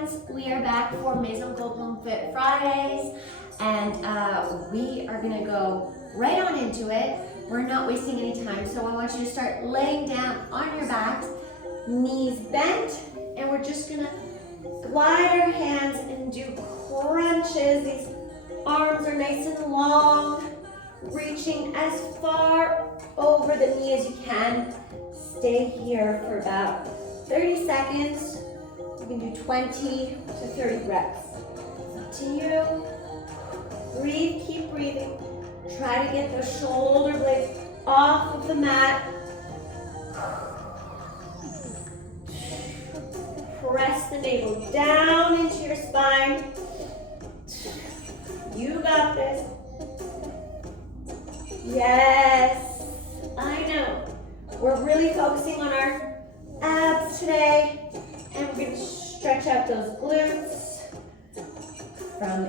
friends, we are back for Maison Goldblum Fit Fridays, and we are gonna go right on into it. We're not wasting any time, so I want you to start laying down on your back, knees bent, and we're just gonna glide our hands and do crunches. These arms are nice and long, reaching as far over the knee as you can. Stay here for about 30 seconds. You can do 20 to 30 reps. It's up to you. Breathe, keep breathing. Try to get those shoulder blades off of the mat. Press the navel down into your spine. You got this. Yes, I know. We're really focusing on our abs today, and we're going to stretch out those glutes from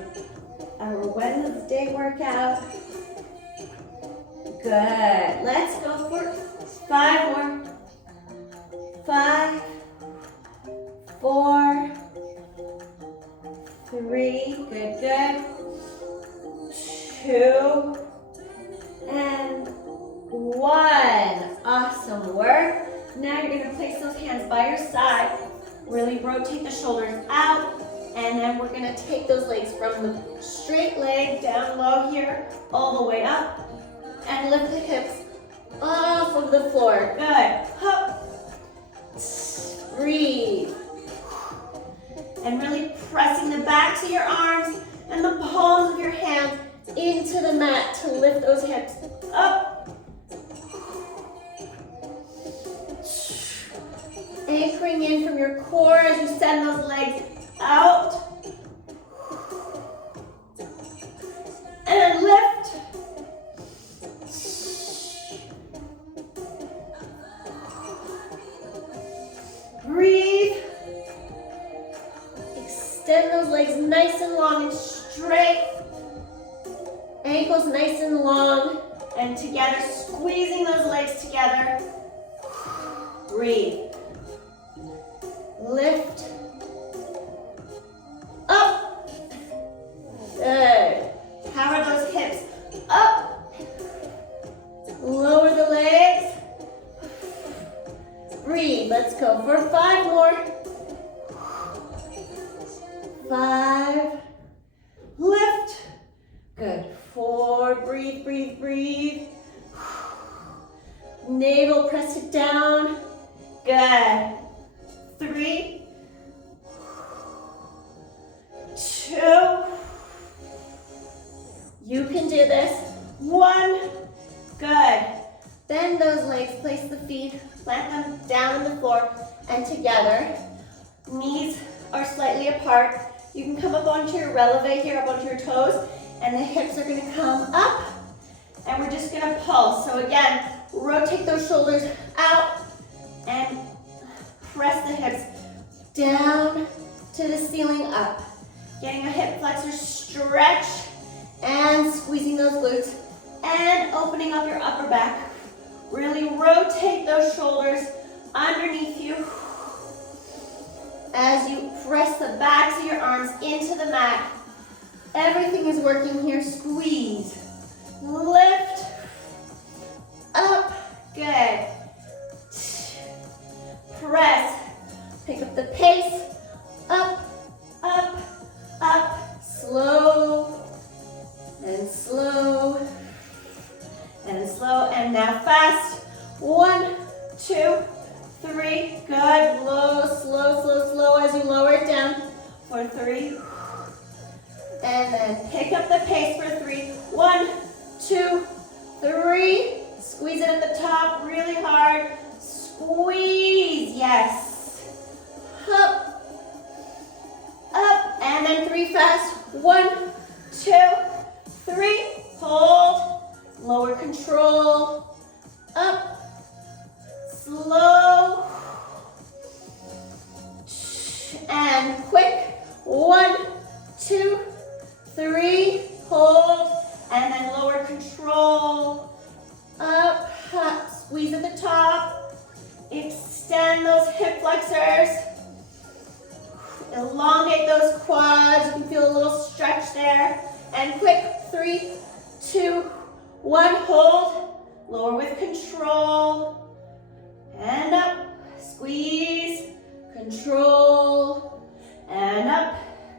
our Wednesday workout. Good. Let's go for 5 more. 5, 4, 3. Good, good. 2, and 1. Awesome work. Now you're going to place those hands by your side. Really rotate the shoulders out. And then we're going to take those legs from the straight leg down low here, all the way up. And lift the hips off of the floor. Good. Hup. Breathe. And really pressing the backs of your arms and the palms of your hands into the mat to lift those hips up. Anchoring in from your core as you send those legs out. And lift. Breathe. Extend those legs nice and long and straight. Ankles nice and long and together, squeezing those legs together. Breathe. Lift. Up. Good. Power those hips up. Lower the legs. Breathe. Let's go for 5 more. 5. Lift. Good. 4. Breathe, breathe, breathe. Navel, press it down. Good. 3, 2. You can do this. 1. Good. Bend those legs, place the feet, plant them down on the floor and together. Knees are slightly apart. You can come up onto your releve here, up onto your toes, and the hips are gonna come up, and we're just gonna pulse. So again, rotate those shoulders out and press the hips down to the ceiling up. Getting a hip flexor stretch and squeezing those glutes and opening up your upper back. Really rotate those shoulders underneath you as you press the backs of your arms into the mat. Everything is working here. Squeeze, lift, up, good. Press, pick up the pace, up, up, up, slow, and slow, and slow, and now fast. 1, 2, 3, good, low, slow, slow, slow as you lower it down for 3, and then pick up the pace for 3, 1, 2, 3, squeeze it at the top really hard, squeeze, yes, up, up, and then 3 fast, 1, 2, 3, hold, lower control, up, slow, and quick, 1, 2, 3, hold, and then lower control, up, up, squeeze at the top, extend those hip flexors, Elongate those quads. You can feel a little stretch there. And quick, 3, 2, 1, hold. Lower with control. And up. Squeeze. Control. And up.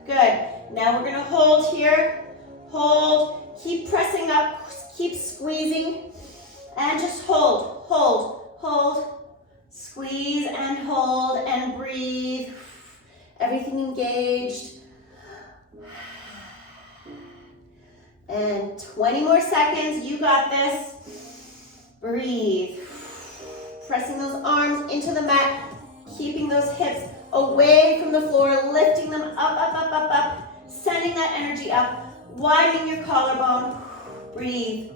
Good. Now we're gonna hold here. Hold. Keep pressing up. Keep squeezing. And just hold. Hold. Hold. Squeeze and hold and breathe. Everything engaged. And 20 more seconds. You got this. Breathe. Pressing those arms into the mat. Keeping those hips away from the floor. Lifting them up, up, up, up, up. Sending that energy up. Widening your collarbone. Breathe.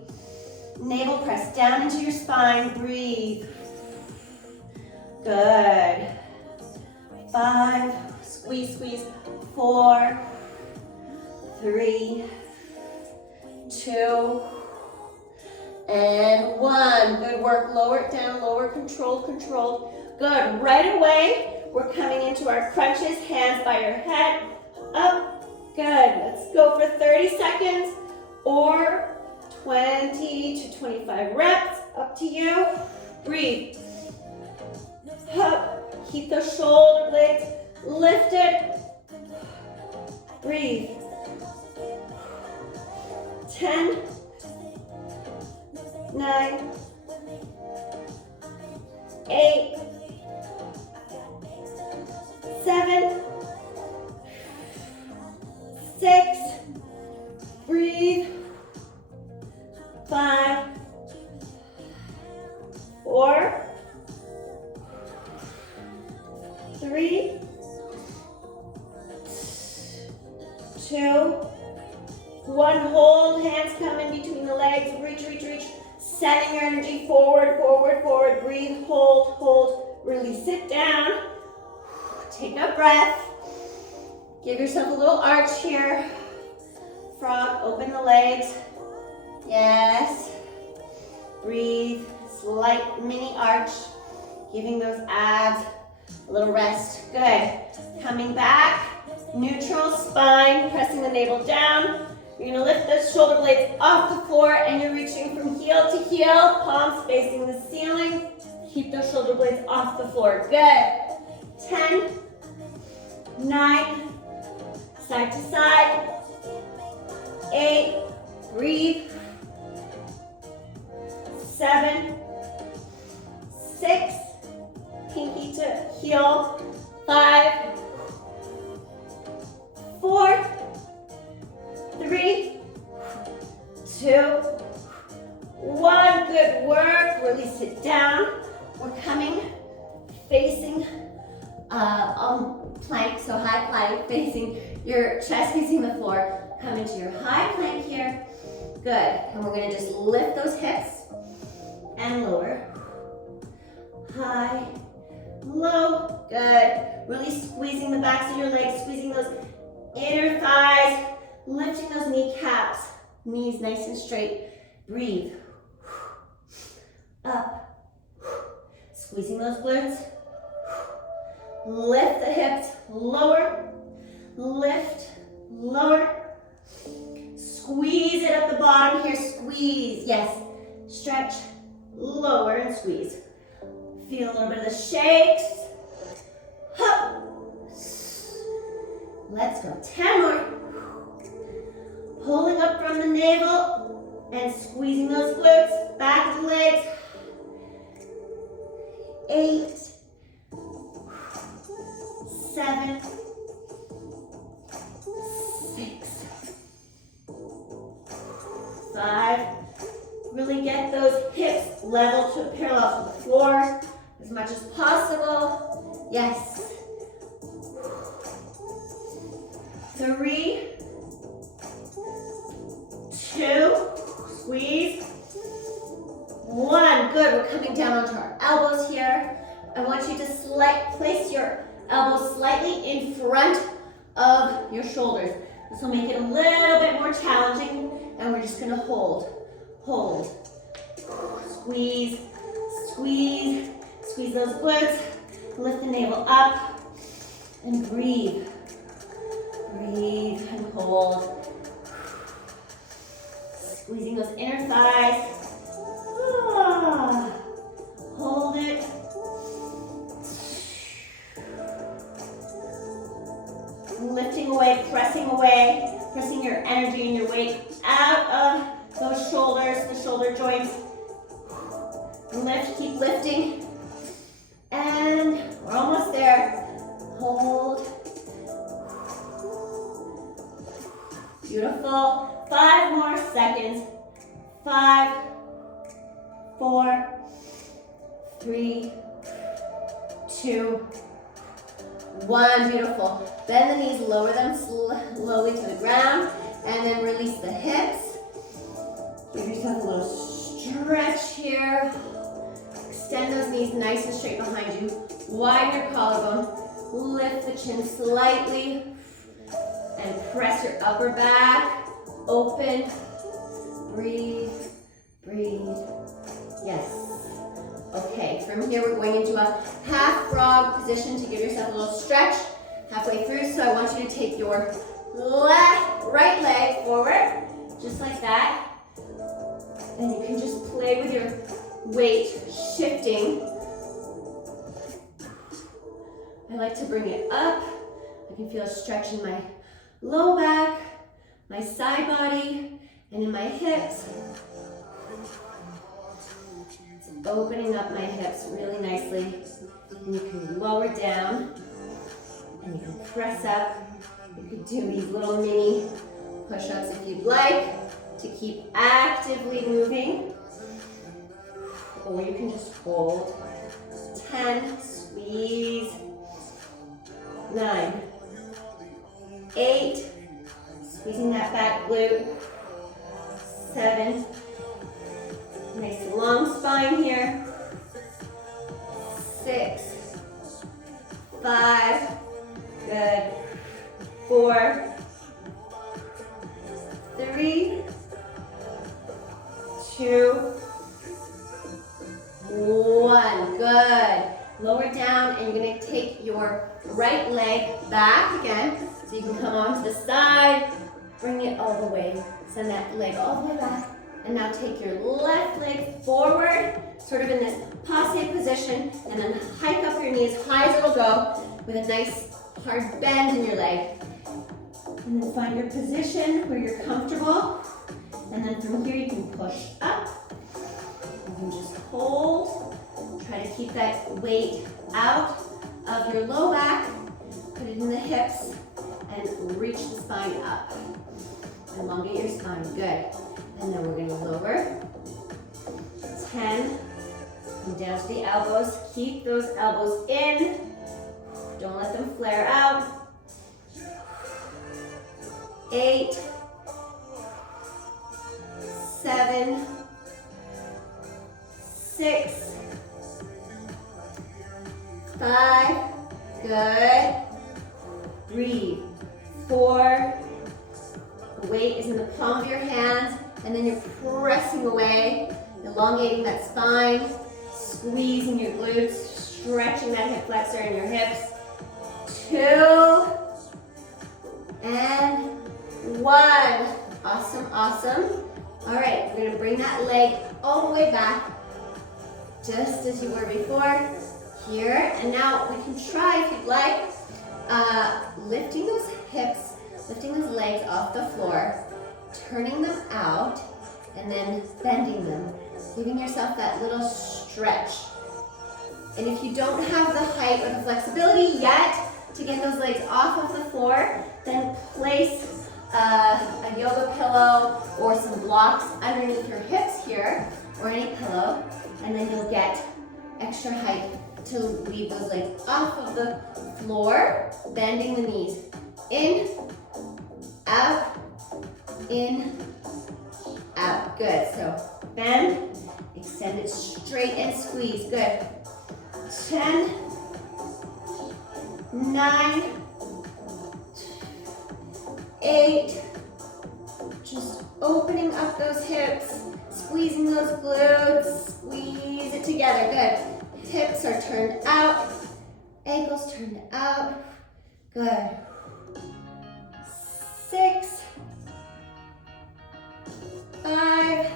Navel press down into your spine. Breathe. Good. 5. Squeeze, squeeze. 4. 3. 2. And 1. Good work. Lower it down. Lower. Control, control. Good. Right away, we're coming into our crunches. Hands by your head. Up. Good. Let's go for 30 seconds or 20 to 25 reps. Up to you. Breathe. Up. Keep those shoulder blades lifted. Breathe. 10, 9, 8, 7, 6, breathe. 5, 4, 3, 2, 1. Hold, hands come in between the legs. Reach, reach, reach. Sending your energy forward, forward, forward. Breathe, hold, hold. Release it down. Take a breath. Give yourself a little arch here. Frog, open the legs. Yes. Breathe, slight mini arch. Giving those abs a little rest. Good. Coming back. Neutral spine, pressing the navel down. You're gonna lift those shoulder blades off the floor and you're reaching from heel to heel, palms facing the ceiling. Keep those shoulder blades off the floor. Good. 10, 9, side to side. 8, breathe. 7, 6, pinky to heel. 5, 4, 3, 2, 1. Good work. Release it down. We're coming facing plank, so high plank, facing your chest facing the floor. Come into your high plank here. Good. And we're going to just lift those hips and lower. High, low. Good. Really squeezing the backs of your legs, squeezing those inner thighs. Lifting those kneecaps, knees nice and straight. Breathe. Up. Squeezing those glutes. Lift the hips, lower. Lift, lower. Squeeze it at the bottom here, squeeze. Yes. Stretch, lower and squeeze. Feel a little bit of the shakes. Hup. Let's go. 10 more. Pulling up from the navel and squeezing those glutes, back of the legs. 8, 7, 6, 5. Really get those hips level to parallel to the floor as much as possible. Yes. 3, 2, squeeze. 1, good. We're coming down onto our elbows here. I want you to place your elbows slightly in front of your shoulders. This will make it a little bit more challenging, and we're just gonna hold, hold. Squeeze, squeeze, squeeze those glutes. Lift the navel up and breathe. inner thighs. Ah. Hold it. Lifting away, pressing your energy and your weight out of those shoulders, the shoulder joints. Lift, keep lifting. And we're almost there. Hold. Beautiful. 5 more seconds. 5, 4, 3, 2, 1. Beautiful. Bend the knees, lower them slowly to the ground, and then release the hips. Give yourself a little stretch here. Extend those knees nice and straight behind you. Widen your collarbone. Lift the chin slightly. And press your upper back. Open. Breathe. Breathe. Yes. Okay, from here we're going into a half frog position to give yourself a little stretch halfway through. So I want you to take your right leg forward, just like that. And you can just play with your weight shifting. I like to bring it up. I can feel a stretch in my low back, my side body, and in my hips. Opening up my hips really nicely. And you can lower down and you can press up. You could do these little mini push-ups if you'd like to keep actively moving. Or you can just hold. 10, squeeze. 9, 8, squeezing that back glute. 7, nice long spine here. 6, 5, good. 4, 3, 2, 1. Good. Lower down, and you're going to take your right leg back again. So you can come onto the side, bring it all the way. Send that leg all the way back. And now take your left leg forward, sort of in this passe position, and then hike up your knee as high as it'll go with a nice hard bend in your leg. And then find your position where you're comfortable. And then from here you can push up. You can just hold. Try to keep that weight out of your low back. Put it in the hips and reach the spine up. Elongate your spine, good. And then we're going to lower. 10, come down to the elbows. Keep those elbows in. Don't let them flare out. 8, 7, 6, 5, good. 3, 4, the weight is in the palm of your hands, and then you're pressing away, elongating that spine, squeezing your glutes, stretching that hip flexor in your hips. 2, and 1. Awesome, awesome. All right, we're gonna bring that leg all the way back, just as you were before, here. And now we can try, if you'd like, lifting those hips, lifting those legs off the floor, turning them out, and then bending them, giving yourself that little stretch. And if you don't have the height or the flexibility yet to get those legs off of the floor, then place a yoga pillow or some blocks underneath your hips here, or any pillow, and then you'll get extra height to leave those legs off of the floor, bending the knees. In, out, in, out. Good. So bend, extend it straight and squeeze. Good. 10, 9, 8, just opening up those hips, squeezing those glutes, squeeze it together. Good. Hips are turned out, ankles turned out. Good. 6, 5,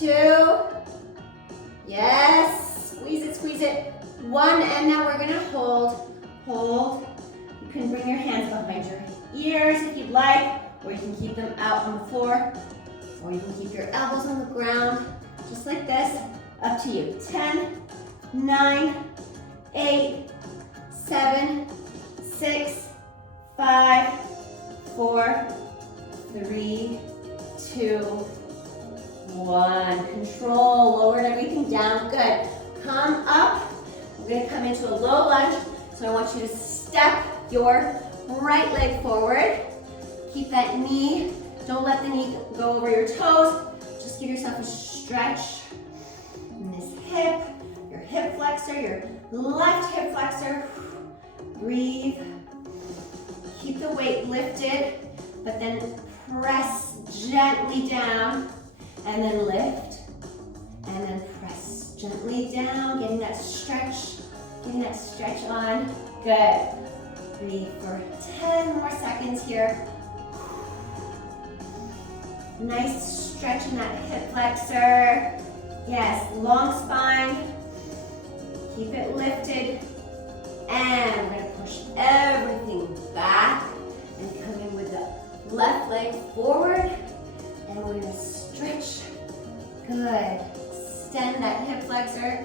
2. Yes, squeeze it, squeeze it. 1, and now we're gonna hold, hold. You can bring your hands behind your ears if you'd like, or you can keep them out on the floor, or you can keep your elbows on the ground, just like this. Up to you. 10, 9, 8, 7, 6, 5, 4, 3, 2, 1. Control, lowered everything down, good. Come up, we're gonna come into a low lunge, so I want you to step your right leg forward. Keep that knee, don't let the knee go over your toes, just give yourself a stretch in this hip, your hip flexor, your left hip flexor. Breathe, keep the weight lifted, but then press gently down, and then lift, and then press gently down, getting that stretch on. Good. Breathe for 10 more seconds here. Nice stretch in that hip flexor. Yes, long spine. Keep it lifted. And we're going to push everything back and come in with the left leg forward. And we're going to stretch. Good. Extend that hip flexor.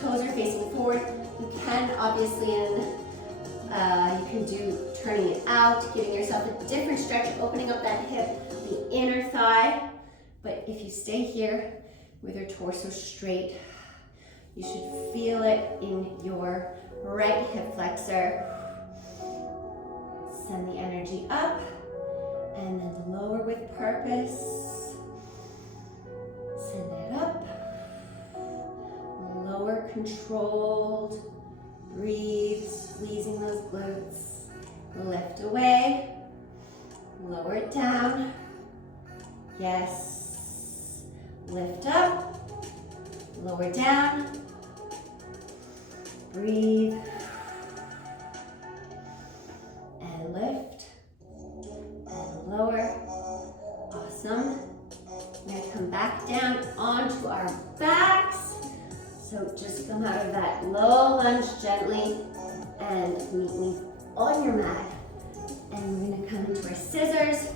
Toes are facing forward. You can obviously, you can do turning it out, giving yourself a different stretch, opening up that hip, the inner thigh. But if you stay here with your torso straight, you should feel it in your right hip flexor. Send the energy up and then lower with purpose. Send it up. Lower controlled. Breathe, squeezing those glutes. Lift away. Lower it down. Yes. Lift up. Lower down. Breathe. And lift. And lower. Awesome. We're going to come back down onto our backs. So just come out of that low lunge gently and meet me on your mat. And we're going to come into our scissors.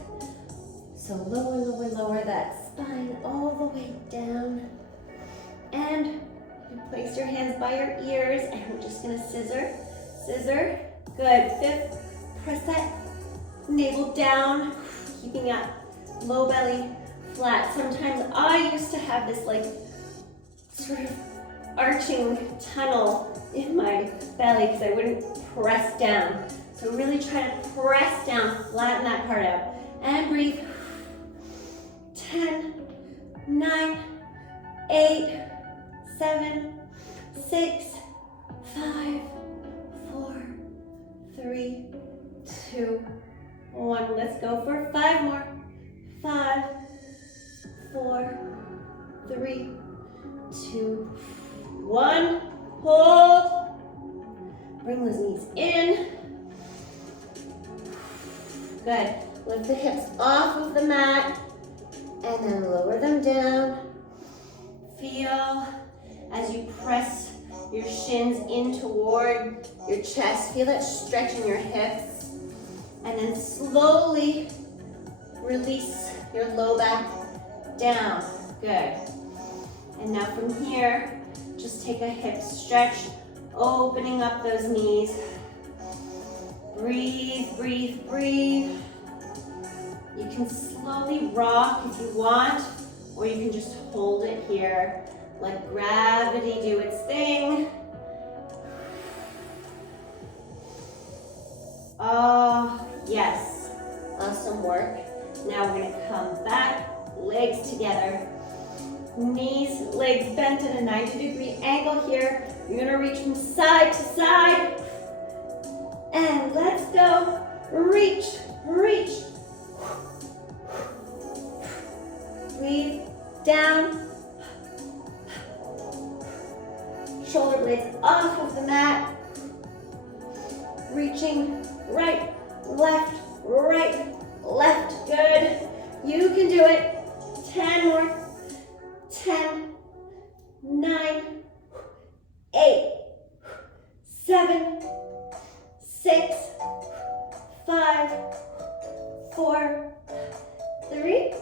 So lower, lower, lower that spine all the way down. And you place your hands by your ears and we're just going to scissor, scissor. Good. 5th, press that navel down, keeping that low belly flat. Sometimes I used to have this like sort of arching tunnel in my belly because I wouldn't press down. So really try to press down, flatten that part out. And breathe. 10, 9, 8, 7, 6, 5, 4, 3, 2, 1. Let's go for 5 more. 5, 4, 3, 2, 1. Hold. Bring those knees in. Good. Lift the hips off of the mat and then lower them down. Feel as you press your shins in toward your chest. Feel that stretch in your hips. And then slowly release your low back down. Good. And now from here, just take a hip stretch, opening up those knees. Breathe, breathe, breathe. You can slowly rock if you want, or you can just hold it here. Let gravity do its thing. Oh, yes. Awesome work. Now we're gonna come back, legs together. Knees, legs bent at a 90-degree angle here. You're gonna reach from side to side. And let's go. Reach, reach. Breathe down. Shoulder blades off of the mat. Reaching right, left, good. You can do it. 10 more. 10, 9, 8, 7, 6, 5, 4, 3,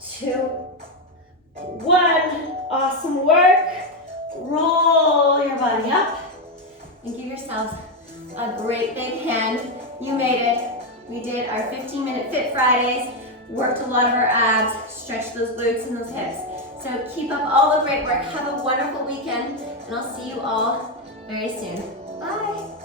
2, 1. Awesome work. Roll your body up and give yourselves a great big hand. You made it. We did our 15-minute Fit Fridays, worked a lot of our abs, stretched those glutes and those hips. So keep up all the great work. Have a wonderful weekend, and I'll see you all very soon. Bye.